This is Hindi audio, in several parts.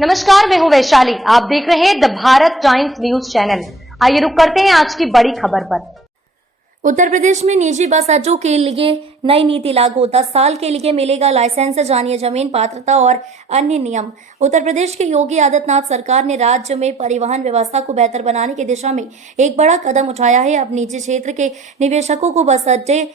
नमस्कार, मैं हूं वैशाली। आप देख रहे हैं the Bharat times news channel. आइए रुक करते हैं आज की बड़ी खबर पर। उत्तर प्रदेश में निजी बस अड्डों के लिए नई नीति लागू। 10 साल के लिए मिलेगा लाइसेंस, जानिए जमीन पात्रता और अन्य नियम। उत्तर प्रदेश के योगी आदित्यनाथ सरकार ने राज्य में परिवहन व्यवस्था को बेहतर बनाने की दिशा में एक बड़ा कदम उठाया है। अब निजी क्षेत्र के निवेशकों को बस अड्डे,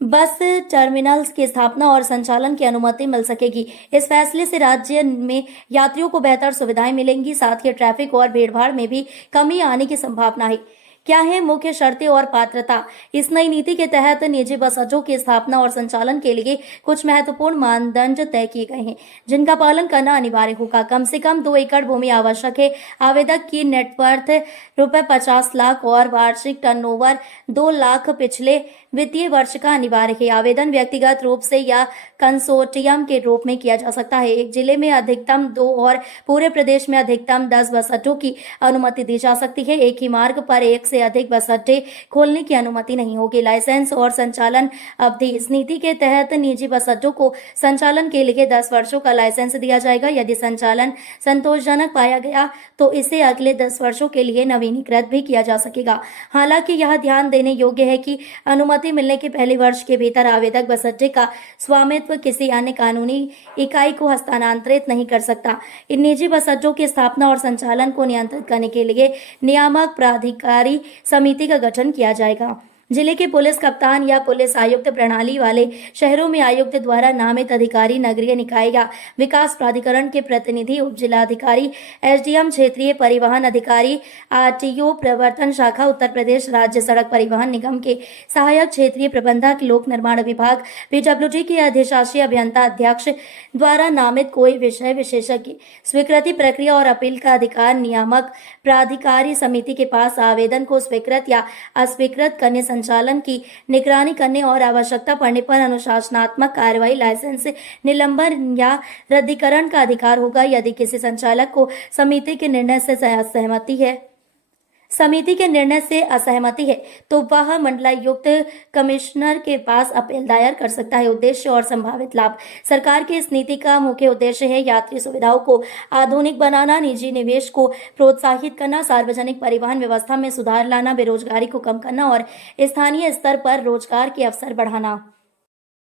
बस टर्मिनल्स की स्थापना और संचालन की अनुमति मिल सकेगी। इस फैसले से राज्य में यात्रियों को बेहतर सुविधाएं मिलेंगी, साथ ही ट्रैफिक और भीड़भाड़ में भी कमी आने की संभावना है। क्या है मुख्य शर्तें और पात्रता? इस नई नीति के तहत निजी बस अड्डों की स्थापना और संचालन के लिए कुछ महत्वपूर्ण मानदंड तय किए गए हैं, जिनका पालन करना अनिवार्य होगा। कम से कम 2 एकड़ भूमि आवश्यक है। आवेदक की नेटवर्थ ₹50 लाख और वार्षिक टर्नओवर 2 लाख पिछले वित्तीय वर्ष का अनिवार्य है। आवेदन व्यक्तिगत रूप से या कंसोर्टियम के रूप में किया जा सकता है। एक जिले में अधिकतम 2 और पूरे प्रदेश में अधिकतम 10 बस अड्डों की अनुमति दी जा सकती है। एक ही मार्ग पर एक से अधिक बस अड्डे खोलने की अनुमति नहीं होगी। लाइसेंस और संचालन अवधि। इस नीति के तहत निजी बस अड्डों को संचालन के लिए 10 वर्षों का लाइसेंस दिया जाएगा। यदि संचालन संतोषजनक पाया गया तो इसे अगले 10 वर्षों के लिए नवीनीकृत भी किया जा सकेगा। हालांकि यह ध्यान देने योग्य है कि अनुमति मिलने के पहले वर्ष के भीतर आवेदक बस अड्डे का स्वामित्व किसी अन्य कानूनी इकाई को हस्तांतरित नहीं कर सकता। इन निजी बस अड्डों की स्थापना और संचालन को नियंत्रित करने के लिए नियामक प्राधिकारी समिति का गठन किया जाएगा। जिले के पुलिस कप्तान या पुलिस आयुक्त प्रणाली वाले शहरों में आयुक्त द्वारा नामित अधिकारी, नगरीय निकाय या विकास प्राधिकरण के प्रतिनिधि, उप जिलाधिकारी, एसडीएम, क्षेत्रीय परिवहन अधिकारी, आरटीओ, प्रवर्तन शाखा, उत्तर प्रदेश राज्य सड़क परिवहन निगम के सहायक क्षेत्रीय प्रबंधक, लोक निर्माण विभाग, पीडब्ल्यूडी के अधिशासी अभियंता अध्यक्ष द्वारा नामित कोई विषय विशेषज्ञ। स्वीकृति प्रक्रिया और अपील का अधिकार नियामक प्राधिकारी समिति के पास। आवेदन को स्वीकृत या अस्वीकृत करने, संचालन की निगरानी करने और आवश्यकता पड़ने पर अनुशासनात्मक कार्रवाई, लाइसेंस निलंबन या रद्दीकरण का अधिकार होगा। यदि किसी संचालक को समिति के निर्णय से असहमति है तो वह मंडलायुक्त कमिश्नर के पास अपील दायर कर सकता है। उद्देश्य और संभावित लाभ। सरकार की इस नीति का मुख्य उद्देश्य है यात्री सुविधाओं को आधुनिक बनाना, निजी निवेश को प्रोत्साहित करना, सार्वजनिक परिवहन व्यवस्था में सुधार लाना, बेरोजगारी को कम करना और स्थानीय स्तर पर रोजगार के अवसर बढ़ाना।